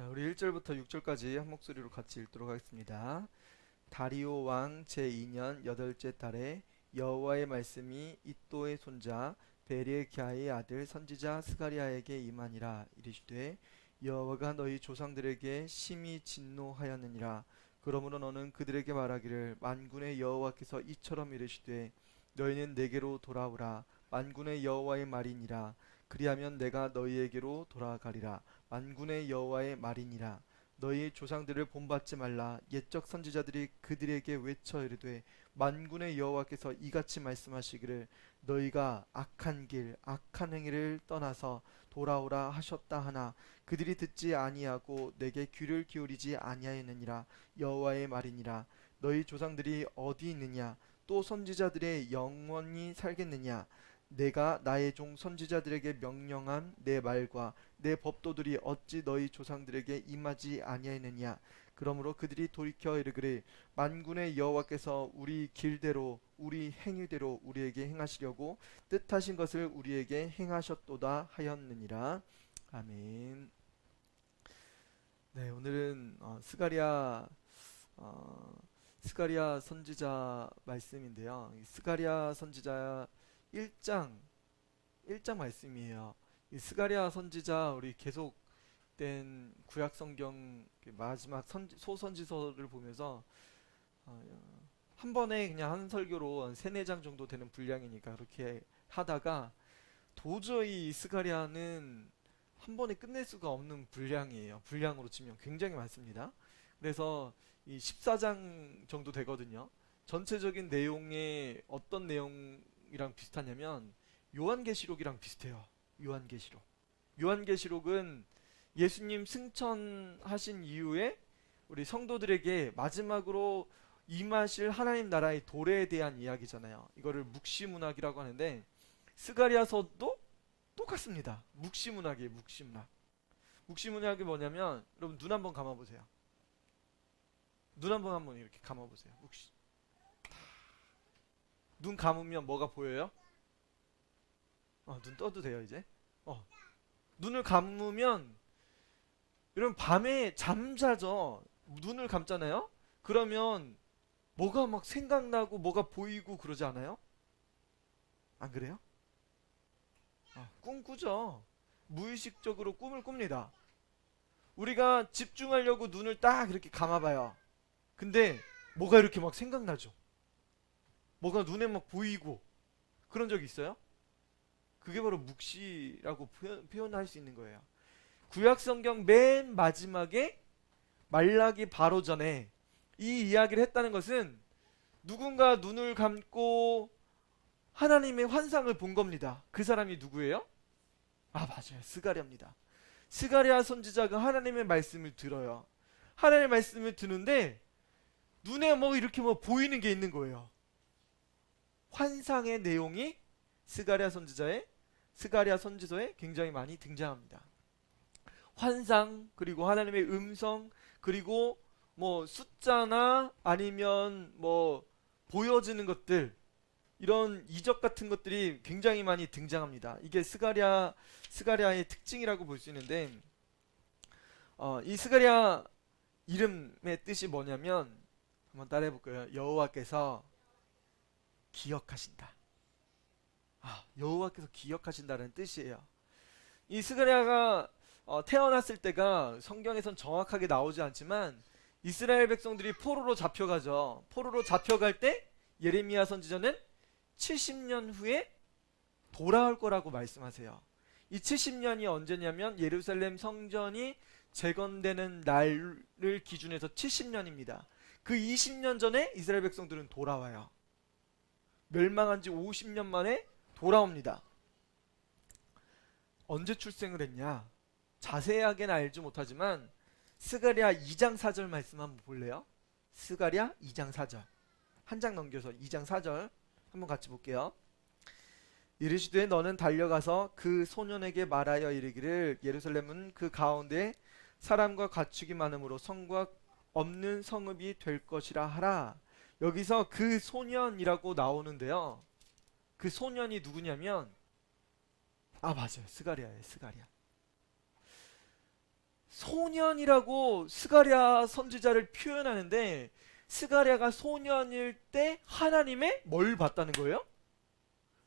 자, 우리 1절부터 6절까지 한 목소리로 같이 읽도록 하겠습니다. 다리오 왕 제2년 여덟째 달에 여호와의 말씀이 이또의 손자 베레기야의 아들 선지자 스가리야에게 임하니라. 이르시되 여호와가 너희 조상들에게 심히 진노하였느니라. 그러므로 너는 그들에게 말하기를 만군의 여호와께서 이처럼 이르시되 너희는 내게로 돌아오라. 만군의 여호와의 말이니라. 그리하면 내가 너희에게로 돌아가리라. 만군의 여호와의 말이니라. 너희 조상들을 본받지 말라. 옛적 선지자들이 그들에게 외쳐 이르되 만군의 여호와께서 이같이 말씀하시기를 너희가 악한 길 악한 행위를 떠나서 돌아오라 하셨다 하나 그들이 듣지 아니하고 내게 귀를 기울이지 아니하였느니라. 여호와의 말이니라. 너희 조상들이 어디 있느냐? 또 선지자들의 영원히 살겠느냐? 내가 나의 종 선지자들에게 명령한 내 말과 내 법도들이 어찌 너희 조상들에게 임하지 아니하였느냐? 그러므로 그들이 돌이켜 이르기를 만군의 여호와께서 우리 길대로 우리 행위대로 우리에게 행하시려고 뜻하신 것을 우리에게 행하셨도다 하였느니라. 아멘. 네, 오늘은 스가랴 선지자 말씀인데요. 스가랴 선지자 1장 말씀이에요. 이 스가랴 선지자 우리 계속된 구약 성경 마지막 소선지서를 보면서 한 번에 그냥 한 설교로 한 3-4장 정도 되는 분량이니까 그렇게 하다가 도저히 이 스가랴는 한 번에 끝낼 수가 없는 분량이에요. 분량으로 치면 굉장히 많습니다. 그래서 이 14장 정도 되거든요. 전체적인 내용에 어떤 내용이랑 비슷하냐면 요한계시록이랑 비슷해요. 요한계시록. 요한계시록은 예수님 승천하신 이후에 우리 성도들에게 마지막으로 임하실 하나님 나라의 도래에 대한 이야기잖아요. 이거를 묵시문학이라고 하는데 스가랴서도 똑같습니다. 묵시문학이에요. 묵시문학. 묵시문학이 뭐냐면 여러분 눈 한번 감아보세요. 눈 한번 이렇게 감아보세요. 눈 감으면 뭐가 보여요? 눈 떠도 돼요 이제. 눈을 감으면 여러분 밤에 잠자죠. 눈을 감잖아요. 그러면 뭐가 막 생각나고 뭐가 보이고 그러지 않아요? 안 그래요? 꿈 꾸죠. 무의식적으로 꿈을 꿉니다. 우리가 집중하려고 눈을 딱 이렇게 감아봐요. 근데 뭐가 이렇게 막 생각나죠. 뭐가 눈에 막 보이고 그런 적 있어요? 그게 바로 묵시라고 표현할 수 있는 거예요. 구약 성경 맨 마지막에 말라기 바로 전에 이 이야기를 했다는 것은 누군가 눈을 감고 하나님의 환상을 본 겁니다. 그 사람이 누구예요? 맞아요. 스가랴입니다. 스가랴 선지자가 하나님의 말씀을 들어요. 하나님의 말씀을 듣는데 눈에 뭐 이렇게 뭐 보이는 게 있는 거예요. 환상의 내용이 스가랴 선지서에 굉장히 많이 등장합니다. 환상 그리고 하나님의 음성 그리고 뭐 숫자나 아니면 뭐 보여지는 것들 이런 이적 같은 것들이 굉장히 많이 등장합니다. 이게 스가랴의 특징이라고 볼 수 있는데 이 스가랴 이름의 뜻이 뭐냐면 한번 따라해 볼까요? 여호와께서 기억하신다. 여호와께서 기억하신다는 뜻이에요. 이 스가랴가 태어났을 때가 성경에선 정확하게 나오지 않지만 이스라엘 백성들이 포로로 잡혀가죠. 포로로 잡혀갈 때 예레미야 선지자는 70년 후에 돌아올 거라고 말씀하세요. 이 70년이 언제냐면 예루살렘 성전이 재건되는 날을 기준해서 70년입니다. 그 20년 전에 이스라엘 백성들은 돌아와요. 멸망한 지 50년 만에 돌아옵니다. 언제 출생을 했냐? 자세하게는 알지 못하지만 스가랴 2장 4절 말씀 한번 볼래요? 스가랴 2장 4절 한 장 넘겨서 2장 4절 한번 같이 볼게요. 이르시되 너는 달려가서 그 소년에게 말하여 이르기를 예루살렘은 그 가운데 사람과 가축이 많음으로 성과 없는 성읍이 될 것이라 하라. 여기서 그 소년이라고 나오는데요. 그 소년이 누구냐면 맞아요. 스가랴예요. 스가랴. 소년이라고 스가랴 선지자를 표현하는데, 스가랴가 소년일 때 하나님의 뭘 봤다는 거예요?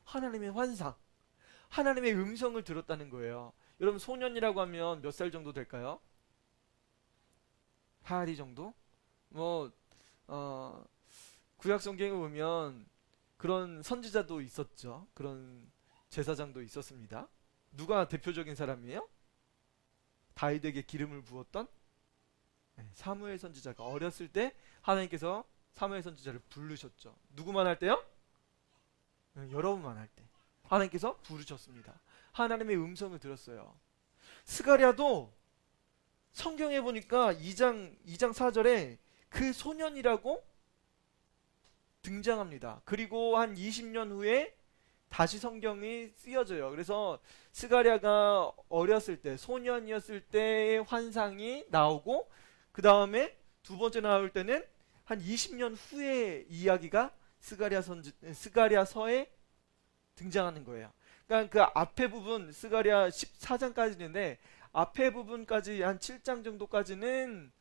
하나님의 환상, 하나님의 음성을 들었다는 거예요. 여러분, 소년이라고 하면 몇 살 정도 될까요? 8이 정도? 뭐 구약 성경에 보면 그런 선지자도 있었죠. 그런 제사장도 있었습니다. 누가 대표적인 사람이에요? 다윗에게 기름을 부었던 사무엘 선지자가 어렸을 때 하나님께서 사무엘 선지자를 부르셨죠. 누구만 할 때요? 여러분만 할 때 하나님께서 부르셨습니다. 하나님의 음성을 들었어요. 스가랴도 성경에 보니까 2장 4절에 그 소년이라고 등장합니다. 그리고 한 20년 후에 다시 성경이 쓰여져요. 그래서 스가랴가 어렸을 때, 소년이었을 때의 환상이 나오고, 그 다음에 두 번째 나올 때는 한 20년 후의 이야기가 스가랴서에 등장하는 거예요. 그러니까 그 앞에 부분, 스가랴 14장까지인데 앞에 부분까지 한 7장 정도까지는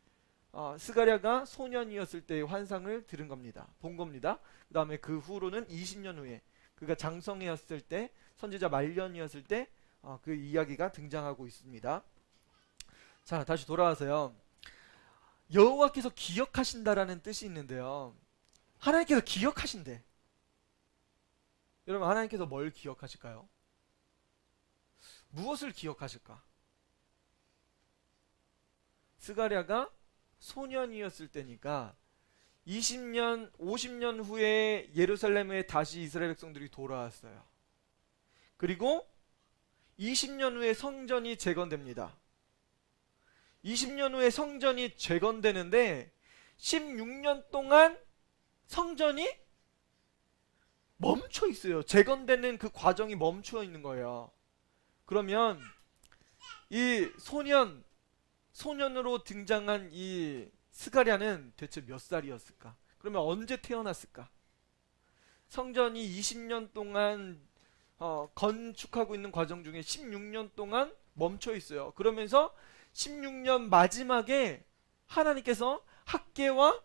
스가랴가 소년이었을 때의 환상을 들은 겁니다. 본 겁니다. 그 다음에 그 후로는 20년 후에 그가 장성이었을 때, 선지자 말년이었을 때 그 이야기가 등장하고 있습니다. 자, 다시 돌아와서요. 여호와께서 기억하신다라는 뜻이 있는데요. 하나님께서 기억하신대. 여러분, 하나님께서 뭘 기억하실까요? 무엇을 기억하실까? 스가랴가 소년이었을 때니까 20년, 50년 후에 예루살렘에 다시 이스라엘 백성들이 돌아왔어요. 그리고 20년 후에 성전이 재건됩니다. 20년 후에 성전이 재건되는데 16년 동안 성전이 멈춰 있어요. 재건되는 그 과정이 멈춰 있는 거예요. 그러면 이 소년으로 등장한 이 스가랴는 대체 몇 살이었을까? 그러면 언제 태어났을까? 성전이 20년 동안 건축하고 있는 과정 중에 16년 동안 멈춰 있어요. 그러면서 16년 마지막에 하나님께서 학개와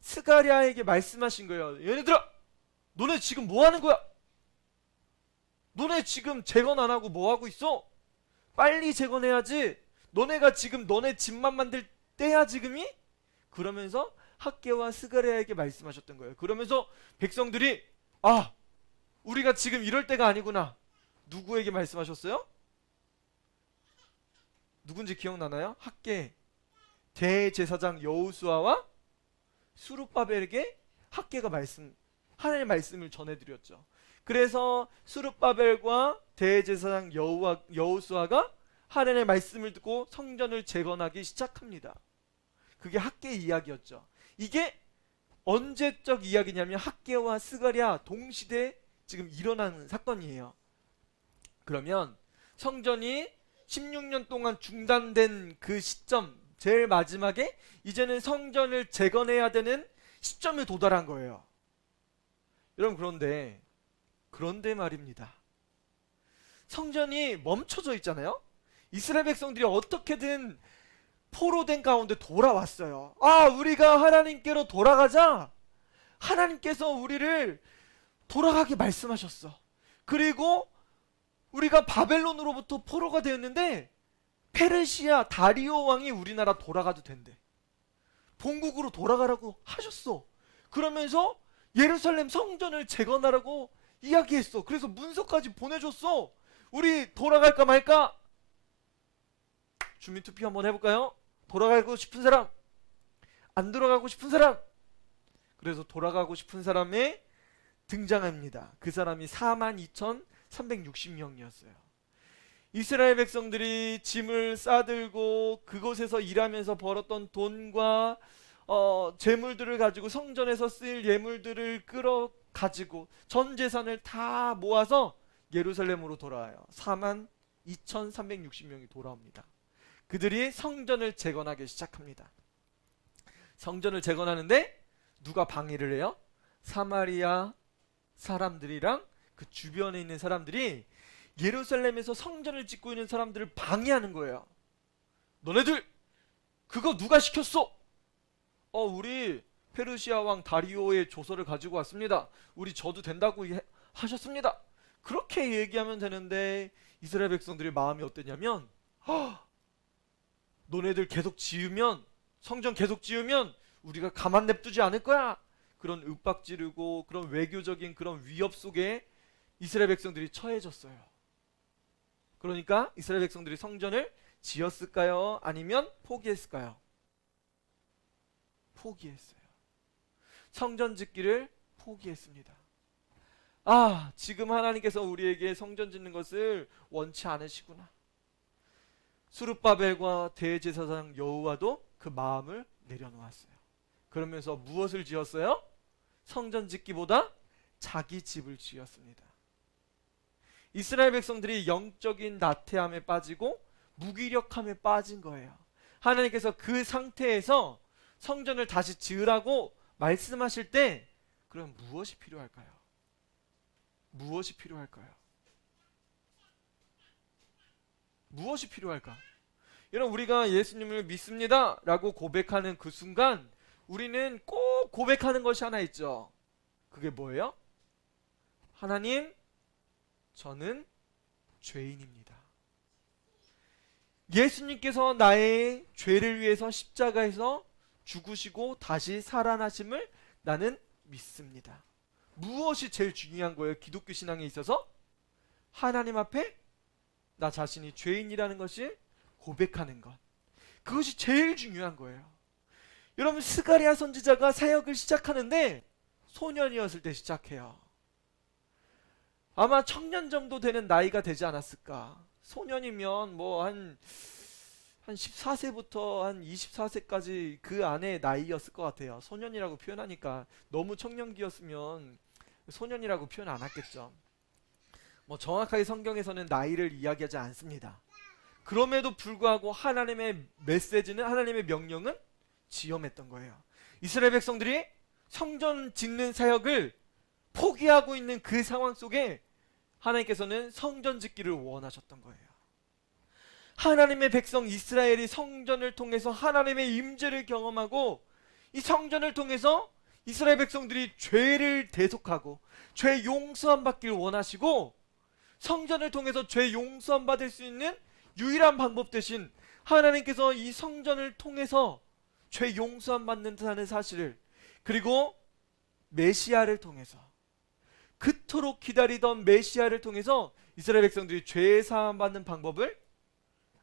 스가랴에게 말씀하신 거예요. 얘네들아, 너네 지금 뭐 하는 거야? 너네 지금 재건 안 하고 뭐 하고 있어? 빨리 재건해야지. 너네가 지금 너네 집만 만들 때야 지금이? 그러면서 학개와 스가랴에게 말씀하셨던 거예요. 그러면서 백성들이 우리가 지금 이럴 때가 아니구나. 누구에게 말씀하셨어요? 누군지 기억나나요? 학개, 대제사장 여호수아와 수룹바벨에게 학개가 하나님의 말씀을 전해드렸죠. 그래서 수룹바벨과 대제사장 여호수아가 하나님의 말씀을 듣고 성전을 재건하기 시작합니다. 그게 학개의 이야기였죠. 이게 언제적 이야기냐면 학개와 스가랴 동시대에 지금 일어나는 사건이에요. 그러면 성전이 16년 동안 중단된 그 시점, 제일 마지막에 이제는 성전을 재건해야 되는 시점에 도달한 거예요. 여러분, 그런데 말입니다. 성전이 멈춰져 있잖아요. 이스라엘 백성들이 어떻게든 포로된 가운데 돌아왔어요. 우리가 하나님께로 돌아가자. 하나님께서 우리를 돌아가게 말씀하셨어. 그리고 우리가 바벨론으로부터 포로가 되었는데 페르시아 다리오 왕이 우리나라 돌아가도 된대. 본국으로 돌아가라고 하셨어. 그러면서 예루살렘 성전을 재건하라고 이야기했어. 그래서 문서까지 보내줬어. 우리 돌아갈까 말까? 주민투표 한번 해볼까요? 돌아가고 싶은 사람, 안 돌아가고 싶은 사람. 그래서 돌아가고 싶은 사람이 등장합니다. 그 사람이 42,360명이었어요. 이스라엘 백성들이 짐을 싸들고 그곳에서 일하면서 벌었던 돈과 재물들을 가지고 성전에서 쓰일 예물들을 끌어 가지고 전 재산을 다 모아서 예루살렘으로 돌아와요. 42,360명이 돌아옵니다. 그들이 성전을 재건하기 시작합니다. 성전을 재건하는데 누가 방해를 해요? 사마리아 사람들이랑 그 주변에 있는 사람들이 예루살렘에서 성전을 짓고 있는 사람들을 방해하는 거예요. 너네들 그거 누가 시켰어? 우리 페르시아 왕 다리오의 조서를 가지고 왔습니다. 우리 져도 된다고 하셨습니다. 그렇게 얘기하면 되는데 이스라엘 백성들의 마음이 어땠냐면, 너네들 계속 지으면, 성전 계속 지으면 우리가 가만 냅두지 않을 거야. 그런 윽박 지르고 그런 외교적인 그런 위협 속에 이스라엘 백성들이 처해졌어요. 그러니까 이스라엘 백성들이 성전을 지었을까요? 아니면 포기했을까요? 포기했어요. 성전 짓기를 포기했습니다. 지금 하나님께서 우리에게 성전 짓는 것을 원치 않으시구나. 수르바벨과 대제사장 여호와도 그 마음을 내려놓았어요. 그러면서 무엇을 지었어요? 성전 짓기보다 자기 집을 지었습니다. 이스라엘 백성들이 영적인 나태함에 빠지고 무기력함에 빠진 거예요. 하나님께서 그 상태에서 성전을 다시 지으라고 말씀하실 때, 그럼 무엇이 필요할까요? 무엇이 필요할까요? 무엇이 필요할까? 여러분, 우리가 예수님을 믿습니다 라고 고백하는 그 순간 우리는 꼭 고백하는 것이 하나 있죠. 그게 뭐예요? 하나님, 저는 죄인입니다. 예수님께서 나의 죄를 위해서 십자가에서 죽으시고 다시 살아나심을 나는 믿습니다. 무엇이 제일 중요한 거예요? 기독교 신앙에 있어서 하나님 앞에 나 자신이 죄인이라는 것을 고백하는 것, 그것이 제일 중요한 거예요. 여러분, 스가랴 선지자가 사역을 시작하는데 소년이었을 때 시작해요. 아마 청년 정도 되는 나이가 되지 않았을까. 소년이면 뭐 한 14세부터 한 24세까지 그 안에 나이였을 것 같아요. 소년이라고 표현하니까 너무 청년기였으면 소년이라고 표현 안 했겠죠. 뭐 정확하게 성경에서는 나이를 이야기하지 않습니다. 그럼에도 불구하고 하나님의 메시지는, 하나님의 명령은 지엄했던 거예요. 이스라엘 백성들이 성전 짓는 사역을 포기하고 있는 그 상황 속에 하나님께서는 성전 짓기를 원하셨던 거예요. 하나님의 백성 이스라엘이 성전을 통해서 하나님의 임재를 경험하고, 이 성전을 통해서 이스라엘 백성들이 죄를 대속하고 죄 용서함 받길 원하시고, 성전을 통해서 죄 용서함 받을 수 있는 유일한 방법 대신 하나님께서 이 성전을 통해서 죄 용서함 받는다는 사실을, 그리고 메시아를 통해서, 그토록 기다리던 메시아를 통해서 이스라엘 백성들이 죄 사함 받는 방법을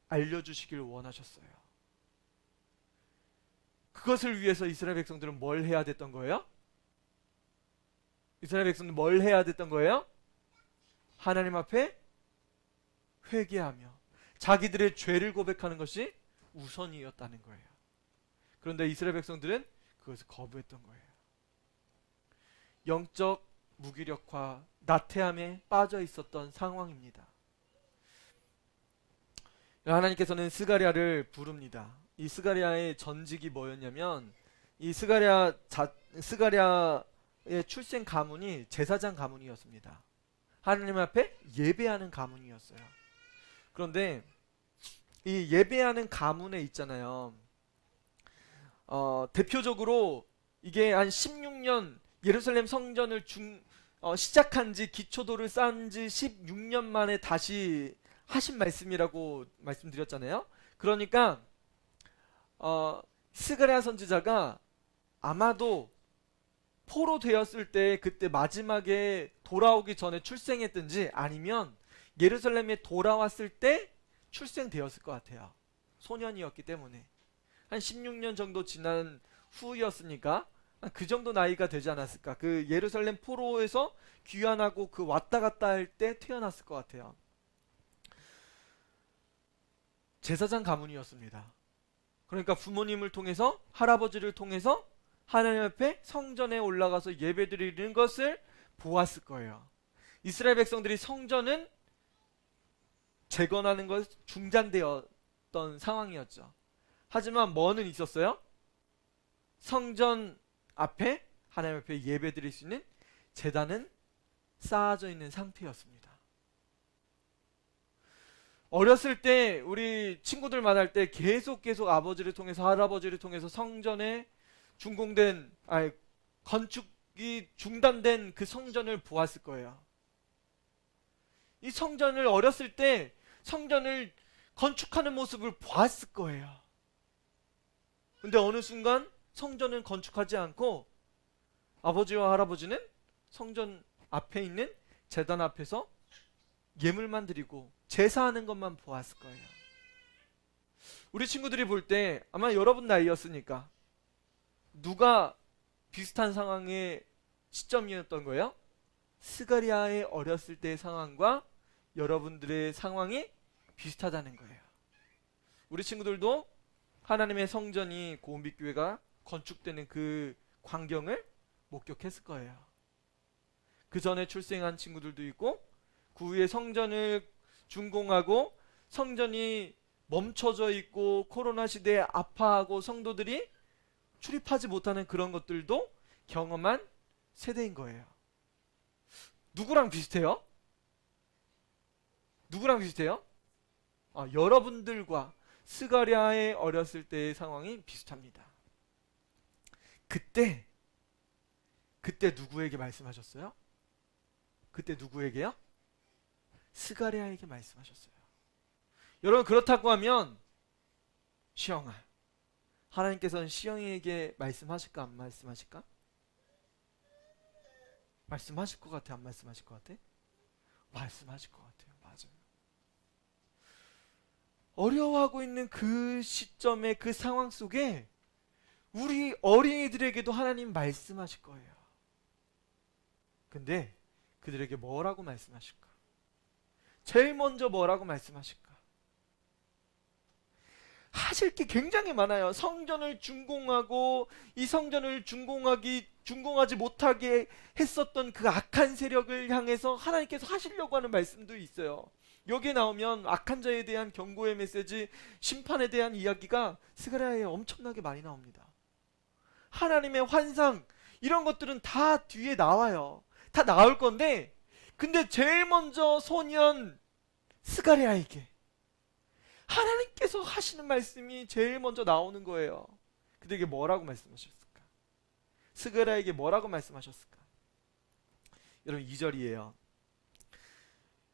알려주시길 원하셨어요. 그것을 위해서 이스라엘 백성들은 뭘 해야 됐던 거예요? 이스라엘 백성들은 뭘 해야 됐던 거예요? 하나님 앞에 회개하며 자기들의 죄를 고백하는 것이 우선이었다는 거예요. 그런데 이스라엘 백성들은 그것을 거부했던 거예요. 영적 무기력화, 나태함에 빠져 있었던 상황입니다. 하나님께서는 스가랴를 부릅니다. 이 스가랴의 전직이 뭐였냐면, 이 스가랴의 출생 가문이 제사장 가문이었습니다. 하나님 앞에 예배하는 가문이었어요. 그런데 이 예배하는 가문에 있잖아요. 대표적으로 이게 한 16년, 예루살렘 성전을 시작한 지, 기초도를 쌓은 지 16년 만에 다시 하신 말씀이라고 말씀드렸잖아요. 그러니까 스가랴 선지자가 아마도 포로되었을 때 그때 마지막에 돌아오기 전에 출생했든지, 아니면 예루살렘에 돌아왔을 때 출생되었을 것 같아요. 소년이었기 때문에 한 16년 정도 지난 후였으니까 그 정도 나이가 되지 않았을까. 그 예루살렘 포로에서 귀환하고 그 왔다 갔다 할 때 태어났을 것 같아요. 제사장 가문이었습니다. 그러니까 부모님을 통해서, 할아버지를 통해서 하나님 앞에 성전에 올라가서 예배드리는 것을 보았을 거예요. 이스라엘 백성들이 성전은 재건하는 것 중단되었던 상황이었죠. 하지만 뭐는 있었어요? 성전 앞에, 하나님 앞에 예배드릴 수 있는 제단은 쌓아져 있는 상태였습니다. 어렸을 때 우리 친구들 만날 때 계속 아버지를 통해서 할아버지를 통해서 성전에 준공된 건축이 중단된 그 성전을 보았을 거예요. 이 성전을 어렸을 때 성전을 건축하는 모습을 보았을 거예요. 근데 어느 순간 성전은 건축하지 않고 아버지와 할아버지는 성전 앞에 있는 제단 앞에서 예물만 드리고 제사하는 것만 보았을 거예요. 우리 친구들이 볼 때 아마 여러분 나이였으니까 누가 비슷한 상황의 시점이었던 거예요? 스가랴의 어렸을 때의 상황과 여러분들의 상황이 비슷하다는 거예요. 우리 친구들도 하나님의 성전이 고은빛교회가 건축되는 그 광경을 목격했을 거예요. 그 전에 출생한 친구들도 있고 그 후에 성전을 준공하고 성전이 멈춰져 있고 코로나 시대에 아파하고 성도들이 출입하지 못하는 그런 것들도 경험한 세대인 거예요. 누구랑 비슷해요? 누구랑 비슷해요? 여러분들과 스가랴의 어렸을 때의 상황이 비슷합니다. 그때 누구에게 말씀하셨어요? 그때 누구에게요? 스가랴에게 말씀하셨어요. 여러분, 그렇다고 하면 시영아, 하나님께서는 시영이에게 말씀하실까 안 말씀하실까? 말씀하실 것 같아, 안 말씀하실 것 같아? 말씀하실 것 같아요. 맞아요. 어려워하고 있는 그 시점의 그 상황 속에 우리 어린이들에게도 하나님 말씀하실 거예요. 근데 그들에게 뭐라고 말씀하실까? 제일 먼저 뭐라고 말씀하실까? 하실 게 굉장히 많아요. 성전을 준공하고 이 성전을 준공하지 못하게 했었던 그 악한 세력을 향해서 하나님께서 하시려고 하는 말씀도 있어요. 여기에 나오면 악한 자에 대한 경고의 메시지, 심판에 대한 이야기가 스가랴에 엄청나게 많이 나옵니다. 하나님의 환상, 이런 것들은 다 뒤에 나와요. 다 나올 건데, 근데 제일 먼저 소년 스가랴에게 하나님께서 하시는 말씀이 제일 먼저 나오는 거예요. 그들에게 뭐라고 말씀하셨을까? 스가랴에게 뭐라고 말씀하셨을까? 여러분, 2절이에요.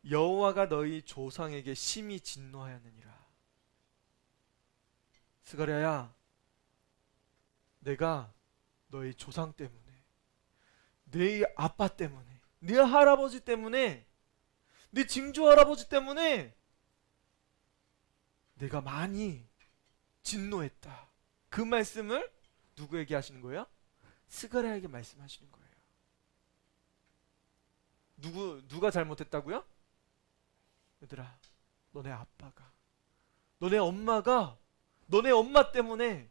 여호와가 너희 조상에게 심히 진노하였느니라. 스가랴야, 내가 너희 조상 때문에, 네 아빠 때문에, 네 할아버지 때문에, 네 증조 할아버지 때문에 내가 많이 진노했다. 그 말씀을 누구에게 하시는 거예요? 스가랴에게 말씀하시는 거예요. 누가 잘못했다고요? 얘들아, 너네 아빠가, 너네 엄마가, 너네 엄마 때문에,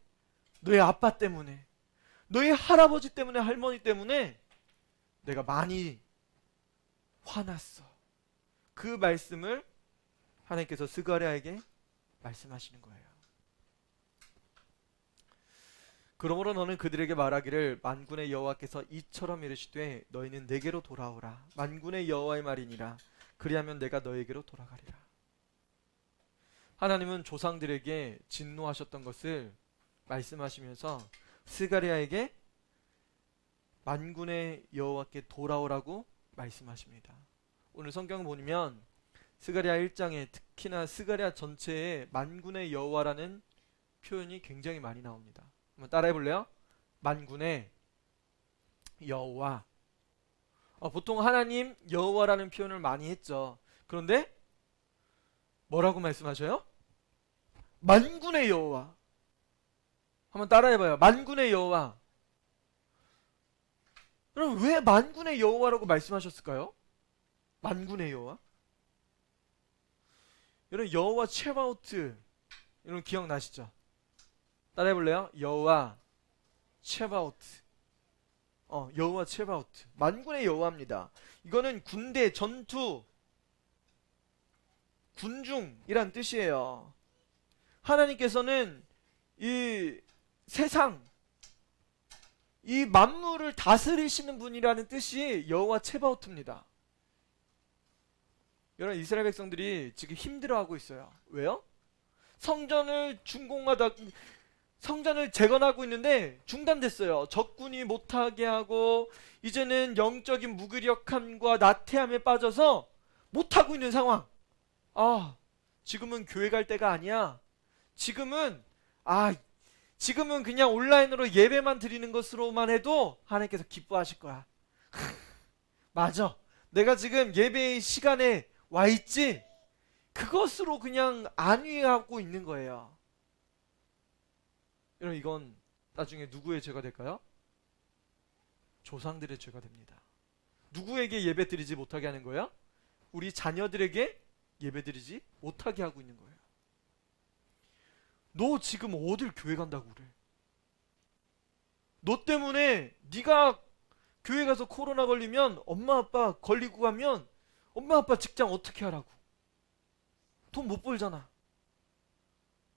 너희 아빠 때문에, 너희 할아버지 때문에, 할머니 때문에 내가 많이 화났어. 그 말씀을 하나님께서 스가랴에게 말씀하시는 거예요. 그러므로 너는 그들에게 말하기를 만군의 여호와께서 이처럼 이르시되 너희는 내게로 돌아오라. 만군의 여호와의 말이니라. 그리하면 내가 너에게로 돌아가리라. 하나님은 조상들에게 진노하셨던 것을 말씀하시면서 스가랴에게 만군의 여호와께 돌아오라고 말씀하십니다. 오늘 성경 보면 스가랴 1장에 특히나 스가랴 전체에 만군의 여호와라는 표현이 굉장히 많이 나옵니다. 한번 따라해 볼래요? 만군의 여호와. 보통 하나님 여호와라는 표현을 많이 했죠. 그런데 뭐라고 말씀하셔요? 만군의 여호와. 한번 따라해봐요. 만군의 여호와. 그럼 왜 만군의 여호와라고 말씀하셨을까요? 만군의 여호와? 여러분, 여호와 체바오트, 여러분 기억나시죠? 따라해볼래요? 여호와 체바오트. 여호와 체바오트, 만군의 여호와입니다. 이거는 군대, 전투, 군중이란 뜻이에요. 하나님께서는 이 세상, 이 만물을 다스리시는 분이라는 뜻이 여호와 체바오트입니다. 여러분 이스라엘 백성들이 지금 힘들어하고 있어요. 왜요? 성전을 준공하다 성전을 재건하고 있는데 중단됐어요. 적군이 못하게 하고 이제는 영적인 무기력함과 나태함에 빠져서 못하고 있는 상황. 아, 지금은 교회 갈 때가 아니야. 지금은 아, 지금은 그냥 온라인으로 예배만 드리는 것으로만 해도 하나님께서 기뻐하실 거야. 맞아. 내가 지금 예배의 시간에 와 있지. 그것으로 그냥 안위하고 있는 거예요. 여러분 이건 나중에 누구의 죄가 될까요? 조상들의 죄가 됩니다. 누구에게 예배 드리지 못하게 하는 거예요? 우리 자녀들에게 예배 드리지 못하게 하고 있는 거예요. 너 지금 어딜 교회 간다고 그래? 너 때문에 네가 교회 가서 코로나 걸리면 엄마 아빠 걸리고 가면 엄마 아빠 직장 어떻게 하라고? 돈 못 벌잖아.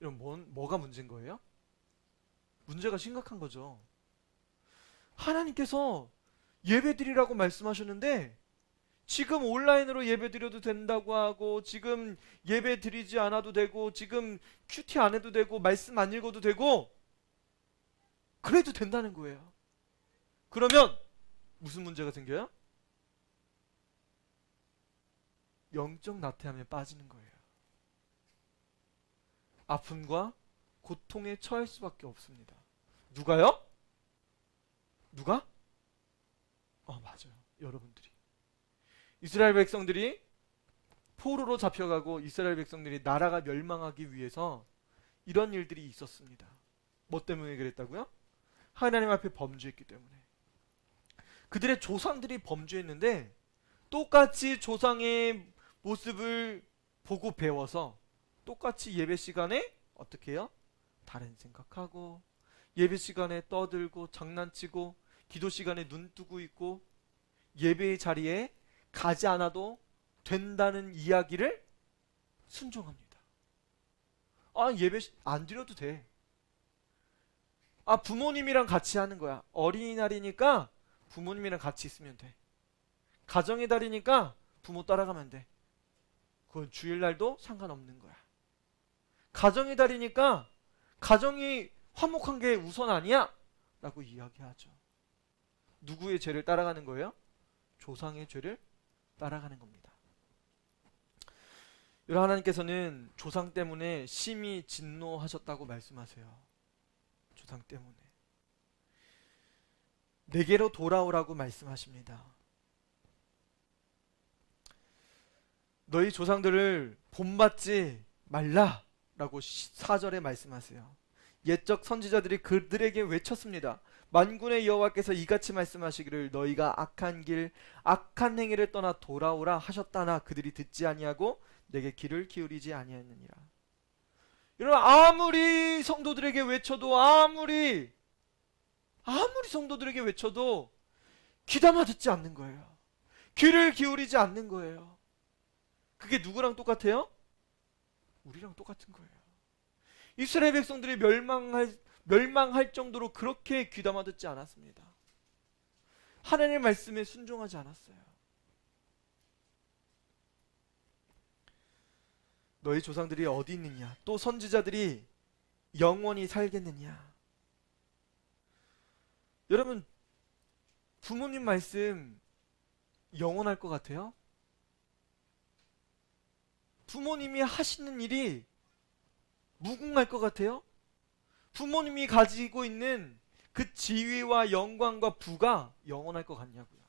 이런 뭐가 문제인 거예요? 문제가 심각한 거죠. 하나님께서 예배 드리라고 말씀하셨는데 지금 온라인으로 예배 드려도 된다고 하고 지금 예배 드리지 않아도 되고 지금 큐티 안 해도 되고 말씀 안 읽어도 되고 그래도 된다는 거예요. 그러면 무슨 문제가 생겨요? 영적 나태함에 빠지는 거예요. 아픔과 고통에 처할 수밖에 없습니다. 누가요? 누가? 맞아요. 여러분들이. 이스라엘 백성들이 포로로 잡혀가고 이스라엘 백성들이 나라가 멸망하기 위해서 이런 일들이 있었습니다. 뭐 때문에 그랬다고요? 하나님 앞에 범죄했기 때문에. 그들의 조상들이 범죄했는데 똑같이 조상의 모습을 보고 배워서 똑같이 예배 시간에 어떻게 해요? 다른 생각하고 예배 시간에 떠들고 장난치고 기도 시간에 눈 뜨고 있고 예배의 자리에 가지 않아도 된다는 이야기를 순종합니다. 예배 안 드려도 돼. 부모님이랑 같이 하는 거야. 어린이날이니까 부모님이랑 같이 있으면 돼. 가정의 달이니까 부모 따라가면 돼. 그건 주일날도 상관없는 거야. 가정의 달이니까 가정이 화목한 게 우선 아니야? 라고 이야기하죠. 누구의 죄를 따라가는 거예요? 조상의 죄를 따라가는 겁니다. 여러분 하나님께서는 조상 때문에 심히 진노하셨다고 말씀하세요. 조상 때문에. 내게로 돌아오라고 말씀하십니다. 너희 조상들을 본받지 말라 라고 4절에 말씀하세요. 옛적 선지자들이 그들에게 외쳤습니다. 만군의 여호와께서 이같이 말씀하시기를 너희가 악한 길 악한 행위를 떠나 돌아오라 하셨다나 그들이 듣지 아니하고 내게 귀를 기울이지 아니하느니라. 여러분 아무리 성도들에게 외쳐도 아무리 성도들에게 외쳐도 귀담아 듣지 않는 거예요. 귀를 기울이지 않는 거예요. 그게 누구랑 똑같아요? 우리랑 똑같은 거예요. 이스라엘 백성들이 멸망할 정도로 그렇게 귀담아 듣지 않았습니다. 하나님의 말씀에 순종하지 않았어요. 너희 조상들이 어디 있느냐? 또 선지자들이 영원히 살겠느냐? 여러분 부모님 말씀 영원할 것 같아요? 부모님이 하시는 일이 무궁할 것 같아요? 부모님이 가지고 있는 그 지위와 영광과 부가 영원할 것 같냐고요.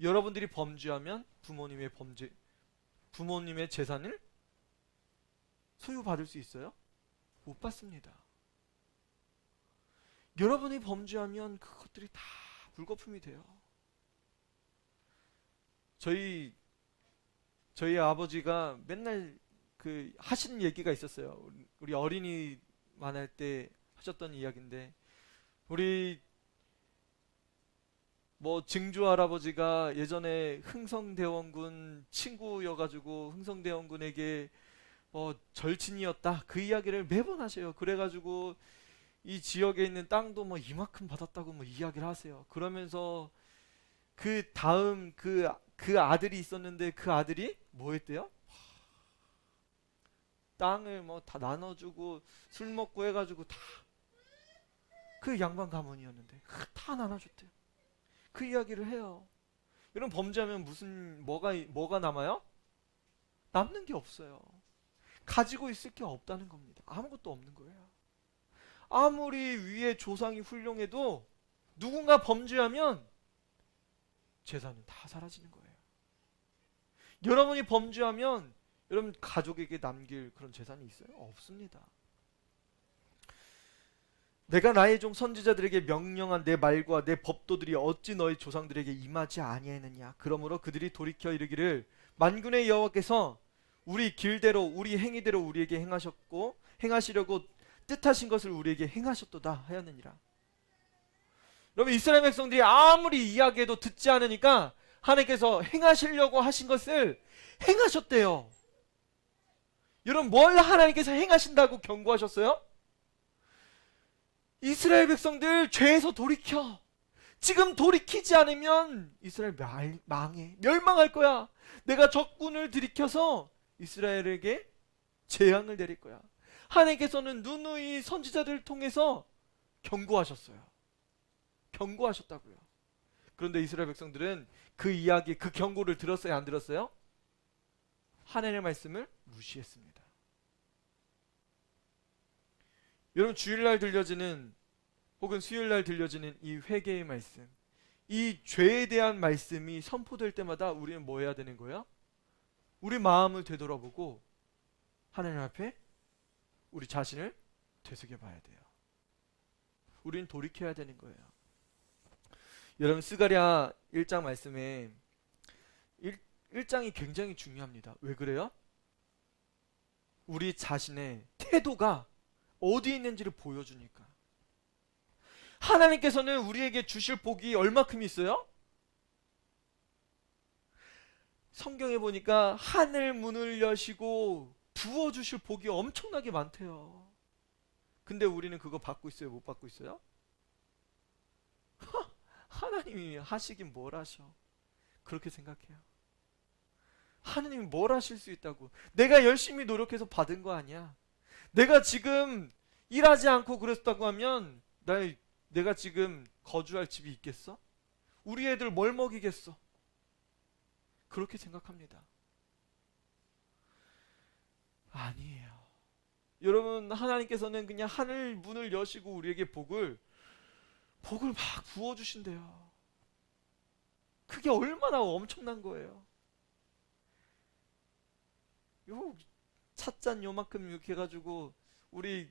여러분들이 범죄하면 부모님의 재산을 소유받을 수 있어요? 못 받습니다. 여러분이 범죄하면 그것들이 다 물거품이 돼요. 저희 아버지가 맨날 그 하시는 얘기가 있었어요. 우리 어린이 만날 때 하셨던 이야기인데 우리 증조 할아버지가 예전에 흥성대원군 친구여가지고 흥성대원군에게 절친이었다 그 이야기를 매번 하셔요. 그래가지고 이 지역에 있는 땅도 이만큼 받았다고 이야기를 하세요. 그러면서 그 다음 그 그 아들이 있었는데 그 아들이 뭐 했대요? 땅을 뭐 다 나눠주고 술 먹고 해가지고 다 그 양반 가문이었는데 다 나눠줬대요. 그 이야기를 해요. 이런 범죄하면 무슨 뭐가 남아요? 남는 게 없어요. 가지고 있을 게 없다는 겁니다. 아무것도 없는 거예요. 아무리 위에 조상이 훌륭해도 누군가 범죄하면 재산은 다 사라지는 거예요. 여러분이 범죄하면 여러분 가족에게 남길 그런 재산이 있어요? 없습니다. 내가 나의 종 선지자들에게 명령한 내 말과 내 법도들이 어찌 너희 조상들에게 임하지 아니하였느냐. 그러므로 그들이 돌이켜 이르기를 만군의 여호와께서 우리 길대로 우리 행위대로 우리에게 행하셨고 행하시려고 뜻하신 것을 우리에게 행하셨도다 하였느니라. 여러분 이스라엘 백성들이 아무리 이야기해도 듣지 않으니까 하나님께서 행하시려고 하신 것을 행하셨대요. 여러분 뭘 하나님께서 행하신다고 경고하셨어요? 이스라엘 백성들 죄에서 돌이켜. 지금 돌이키지 않으면 이스라엘 망해. 멸망할 거야. 내가 적군을 들이켜서 이스라엘에게 재앙을 내릴 거야. 하나님께서는 누누이 선지자들을 통해서 경고하셨어요. 경고하셨다고요. 그런데 이스라엘 백성들은 그 이야기, 그 경고를 들었어요? 안 들었어요? 하나님의 말씀을 무시했습니다. 여러분 주일날 들려지는 혹은 수요일날 들려지는 이 회개의 말씀, 이 죄에 대한 말씀이 선포될 때마다 우리는 뭐 해야 되는 거예요? 우리 마음을 되돌아보고 하나님 앞에 우리 자신을 되새겨 봐야 돼요. 우리는 돌이켜야 되는 거예요. 여러분 스가랴 1장 말씀에 1장이 굉장히 중요합니다. 왜 그래요? 우리 자신의 태도가 어디 있는지를 보여주니까. 하나님께서는 우리에게 주실 복이 얼마큼 있어요? 성경에 보니까 하늘 문을 여시고 부어주실 복이 엄청나게 많대요. 근데 우리는 그거 받고 있어요? 못 받고 있어요? 하나님이 하시긴 뭘 하셔. 그렇게 생각해요. 하나님이 뭘 하실 수 있다고. 내가 열심히 노력해서 받은 거 아니야. 내가 지금 일하지 않고 그랬다고 하면 내가 지금 거주할 집이 있겠어? 우리 애들 뭘 먹이겠어? 그렇게 생각합니다. 아니에요. 여러분 하나님께서는 그냥 하늘 문을 여시고 우리에게 복을 막 부어주신대요. 그게 얼마나 엄청난 거예요. 요 찻잔 요만큼 이렇게 해가지고 우리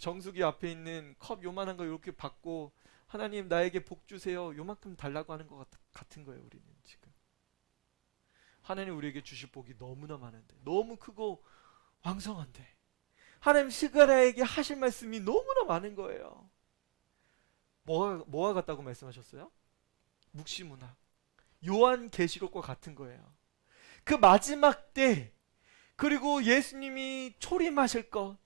정수기 앞에 있는 컵 요만한 거 이렇게 받고 하나님 나에게 복 주세요 요만큼 달라고 하는 것 같은 거예요. 우리는 지금 하나님 우리에게 주실 복이 너무나 많은데, 너무 크고 왕성한데 하나님 스가랴에게 하실 말씀이 너무나 많은 거예요. 뭐가 같다고 말씀하셨어요? 묵시문학, 요한계시록과 같은 거예요. 그 마지막 때, 그리고 예수님이 초림하실 것,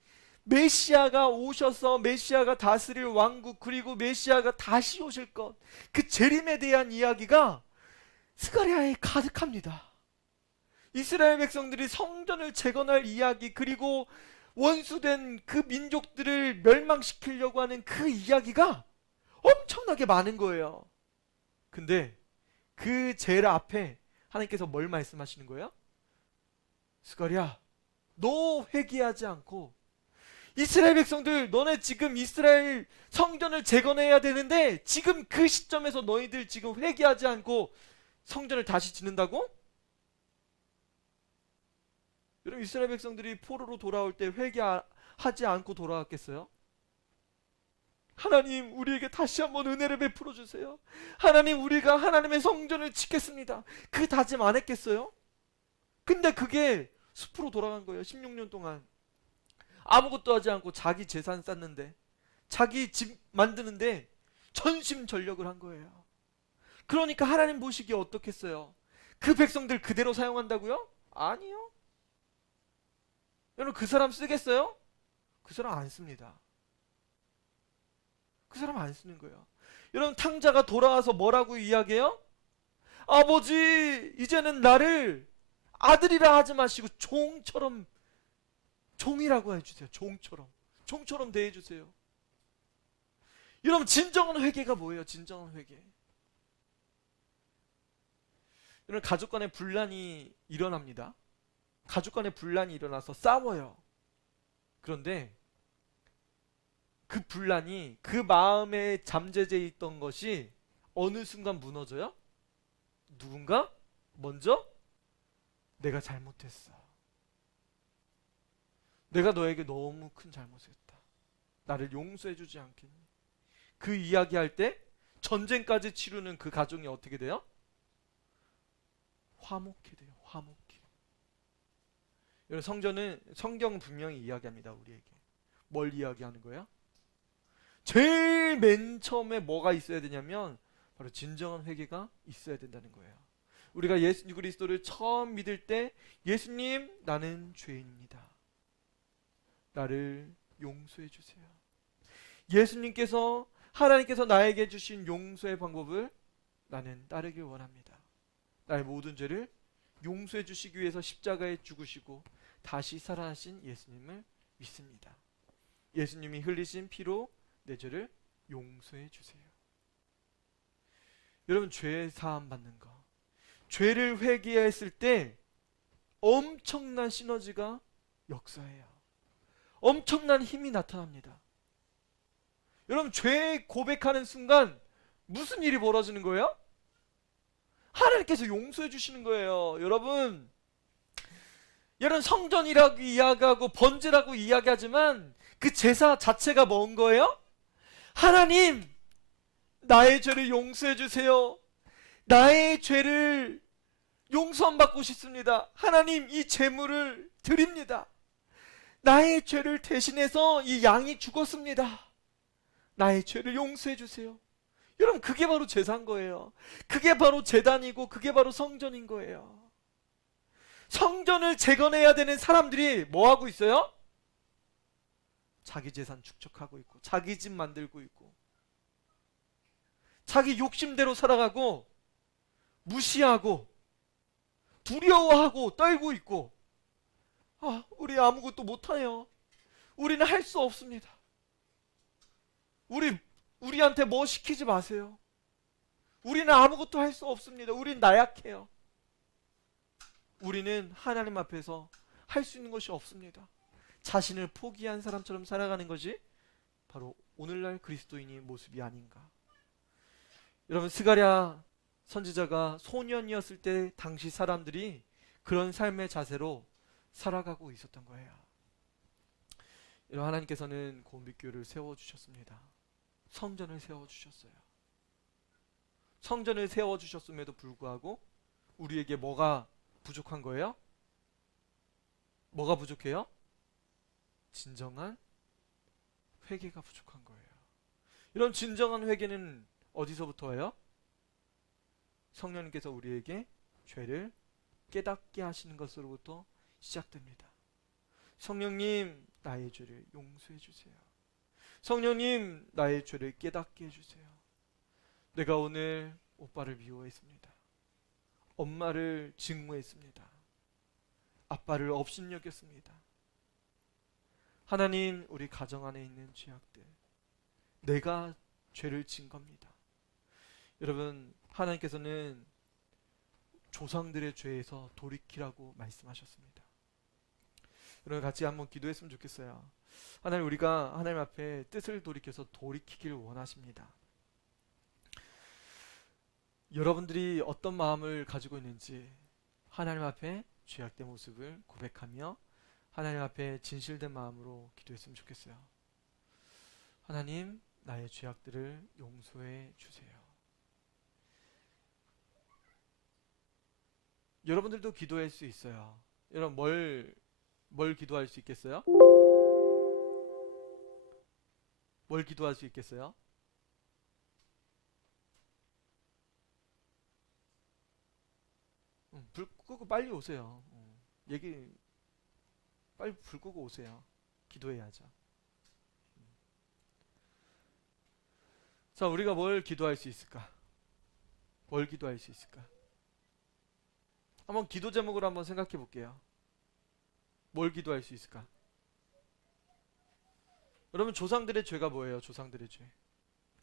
메시아가 오셔서 메시아가 다스릴 왕국, 그리고 메시아가 다시 오실 것, 그 재림에 대한 이야기가 스가랴에 가득합니다. 이스라엘 백성들이 성전을 재건할 이야기, 그리고 원수된 그 민족들을 멸망시키려고 하는 그 이야기가 엄청나게 많은 거예요. 근데 그 제일 앞에 하나님께서 뭘 말씀하시는 거예요? 스가랴, 너 회개하지 않고, 이스라엘 백성들 너네 지금 이스라엘 성전을 재건해야 되는데 지금 그 시점에서 너희들 지금 회개하지 않고 성전을 다시 짓는다고? 여러분 이스라엘 백성들이 포로로 돌아올 때 회개하지 않고 돌아왔겠어요? 하나님 우리에게 다시 한번 은혜를 베풀어 주세요. 하나님 우리가 하나님의 성전을 짓겠습니다. 그 다짐 안 했겠어요? 근데 그게 숲으로 돌아간 거예요. 16년 동안 아무것도 하지 않고 자기 재산 쌓는데, 자기 집 만드는데 전심전력을 한 거예요. 그러니까 하나님 보시기에 어떻겠어요? 그 백성들 그대로 사용한다고요? 아니요. 여러분 그 사람 쓰겠어요? 그 사람 안 씁니다. 그 사람 안 쓰는 거예요. 여러분 탕자가 돌아와서 뭐라고 이야기해요? 아버지, 이제는 나를 아들이라 하지 마시고 종처럼, 종이라고 해주세요. 종처럼 대해주세요. 여러분, 진정한 회개가 뭐예요? 진정한 회개. 여러분, 가족 간에 분란이 일어납니다. 가족 간에 분란이 일어나서 싸워요. 그런데 그 분란이, 그 마음에 잠재져 있던 것이 어느 순간 무너져요? 누군가 먼저 내가 잘못했어. 내가 너에게 너무 큰 잘못을 했다. 나를 용서해주지 않겠니? 그 이야기할 때 전쟁까지 치르는 그 가정이 어떻게 돼요? 화목해 돼요. 화목해. 여러분, 성경은 분명히 이야기합니다. 우리에게. 뭘 이야기하는 거야? 제일 맨 처음에 뭐가 있어야 되냐면 바로 진정한 회개가 있어야 된다는 거예요. 우리가 예수 그리스도를 처음 믿을 때, 예수님, 나는 죄인입니다. 나를 용서해 주세요. 예수님께서, 하나님께서 나에게 주신 용서의 방법을 나는 따르길 원합니다. 나의 모든 죄를 용서해 주시기 위해서 십자가에 죽으시고 다시 살아나신 예수님을 믿습니다. 예수님이 흘리신 피로 내 죄를 용서해 주세요. 여러분, 죄 사함 받는 거, 죄를 회개했을 때 엄청난 시너지가 역사해요. 엄청난 힘이 나타납니다. 여러분, 죄 고백하는 순간 무슨 일이 벌어지는 거예요? 하나님께서 용서해 주시는 거예요. 여러분 성전이라고 이야기하고 번제라고 이야기하지만 그 제사 자체가 뭔 거예요? 하나님, 나의 죄를 용서해 주세요. 나의 죄를 용서함 받고 싶습니다. 하나님, 이 제물을 드립니다. 나의 죄를 대신해서 이 양이 죽었습니다. 나의 죄를 용서해 주세요. 여러분, 그게 바로 제사인 거예요. 그게 바로 제단이고 그게 바로 성전인 거예요. 성전을 재건해야 되는 사람들이 뭐 하고 있어요? 자기 재산 축적하고 있고, 자기 집 만들고 있고, 자기 욕심대로 살아가고, 무시하고, 두려워하고, 떨고 있고, 우리 아무것도 못해요. 우리는 할 수 없습니다. 우리한테 뭐 시키지 마세요. 우리는 아무것도 할 수 없습니다. 우린 나약해요. 우리는 하나님 앞에서 할 수 있는 것이 없습니다. 자신을 포기한 사람처럼 살아가는 것이 바로 오늘날 그리스도인의 모습이 아닌가. 여러분, 스가랴 선지자가 소년이었을 때 당시 사람들이 그런 삶의 자세로 살아가고 있었던 거예요. 여러분, 하나님께서는 고운빛교회를 세워주셨습니다. 성전을 세워주셨어요. 성전을 세워주셨음에도 불구하고 우리에게 뭐가 부족한 거예요? 뭐가 부족해요? 진정한 회개가 부족한 거예요. 이런 진정한 회개는 어디서부터 와요? 성령님께서 우리에게 죄를 깨닫게 하시는 것으로부터 시작됩니다. 성령님, 나의 죄를 용서해 주세요. 성령님, 나의 죄를 깨닫게 해주세요. 내가 오늘 오빠를 미워했습니다. 엄마를 증오했습니다. 아빠를 업신여겼습니다. 하나님, 우리 가정 안에 있는 죄악들, 내가 죄를 진 겁니다. 여러분, 하나님께서는 조상들의 죄에서 돌이키라고 말씀하셨습니다. 여러분, 같이 한번 기도했으면 좋겠어요. 하나님, 우리가 하나님 앞에 뜻을 돌이켜서 돌이키길 원하십니다. 여러분들이 어떤 마음을 가지고 있는지 하나님 앞에 죄악된 모습을 고백하며 하나님 앞에 진실된 마음으로 기도했으면 좋겠어요. 하나님, 나의 죄악들을 용서해 주세요. 여러분들도 기도할 수 있어요. 여러분, 뭘 기도할 수 있겠어요? 뭘 기도할 수 있겠어요? 불 끄고 빨리 오세요. 빨리 불 끄고 오세요. 기도해야죠. 자, 우리가 뭘 기도할 수 있을까? 뭘 기도할 수 있을까? 한번 기도 제목으로 한번 생각해 볼게요. 뭘 기도할 수 있을까? 여러분, 조상들의 죄가 뭐예요? 조상들의 죄.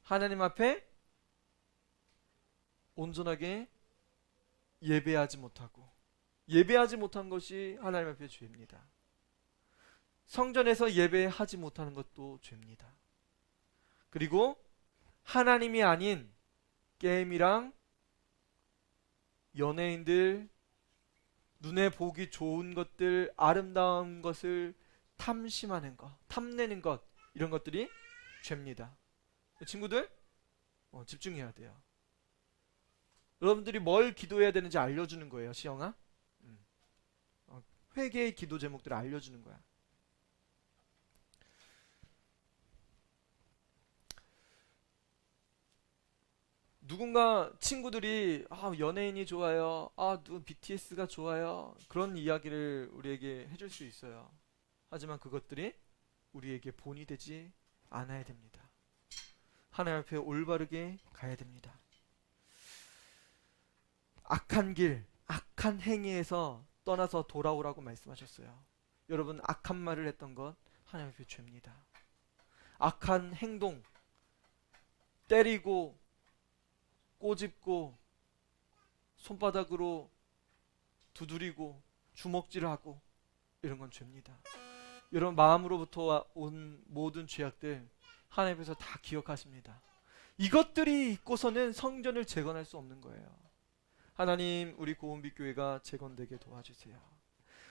하나님 앞에 온전하게 예배하지 못하고, 예배하지 못한 것이 하나님 앞에 죄입니다. 성전에서 예배하지 못하는 것도 죄입니다. 그리고 하나님이 아닌 게임이랑 연예인들, 눈에 보기 좋은 것들, 아름다운 것을 탐심하는 것, 탐내는 것, 이런 것들이 죄입니다. 친구들, 집중해야 돼요. 여러분들이 뭘 기도해야 되는지 알려주는 거예요. 시영아, 회개의 기도 제목들을 알려주는 거야. 누군가 친구들이 연예인이 좋아요, 누구 BTS가 좋아요, 그런 이야기를 우리에게 해줄 수 있어요. 하지만 그것들이 우리에게 본이 되지 않아야 됩니다. 하나님 앞에 올바르게 가야 됩니다. 악한 길, 악한 행위에서 떠나서 돌아오라고 말씀하셨어요. 여러분, 악한 말을 했던 것 하나님 앞에 죄입니다. 악한 행동, 때리고 꼬집고 손바닥으로 두드리고 주먹질하고, 이런 건 죄입니다. 여러분, 마음으로부터 온 모든 죄악들 하나님 앞에서 다 기억하십니다. 이것들이 있고서는 성전을 재건할 수 없는 거예요. 하나님, 우리 고은빛 교회가 재건되게 도와주세요.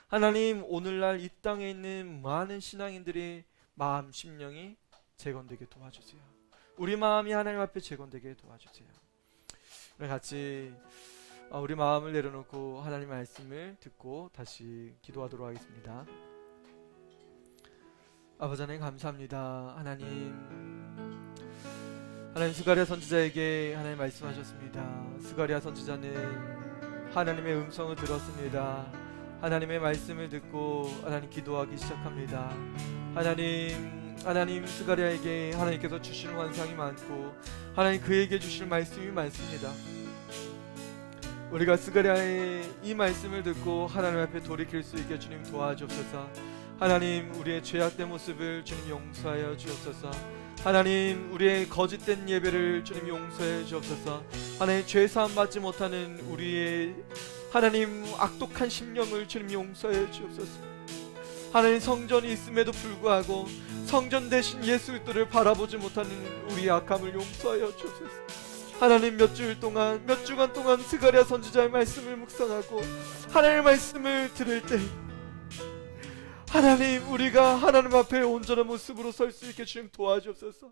하나님, 오늘날 이 땅에 있는 많은 신앙인들의 마음, 심령이 재건되게 도와주세요. 우리 마음이 하나님 앞에 재건되게 도와주세요. 우리 같이 우리 마음을 내려놓고 하나님 말씀을 듣고 다시 기도하도록 하겠습니다. 아버지 하나님, 감사합니다. 하나님 스가랴 선지자에게 하나님 말씀하셨습니다. 스가랴 선지자는 하나님의 음성을 들었습니다. 하나님의 말씀을 듣고 하나님 기도하기 시작합니다. 하나님 스가랴에게 하나님께서 주시는 환상이 많고, 하나님 그에게 주실 말씀이 많습니다. 우리가 스가랴의 이 말씀을 듣고 하나님 앞에 돌이킬 수 있게 주님 도와주옵소서. 하나님, 우리의 죄악된 모습을 주님 용서하여 주옵소서. 하나님, 우리의 거짓된 예배를 주님 용서해 주옵소서. 하나님, 죄 사함 받지 못하는 우리의 하나님 악독한 심령을 주님 용서해 주옵소서. 하나님, 성전이 있음에도 불구하고 성전 대신 예수 그리스도를 바라보지 못하는 우리의 악함을 용서하여 주옵소서. 하나님, 몇 주간 동안 스가랴 선지자의 말씀을 묵상하고 하나님의 말씀을 들을 때 하나님, 우리가 하나님 앞에 온전한 모습으로 설 수 있게 주님 도와주옵소서.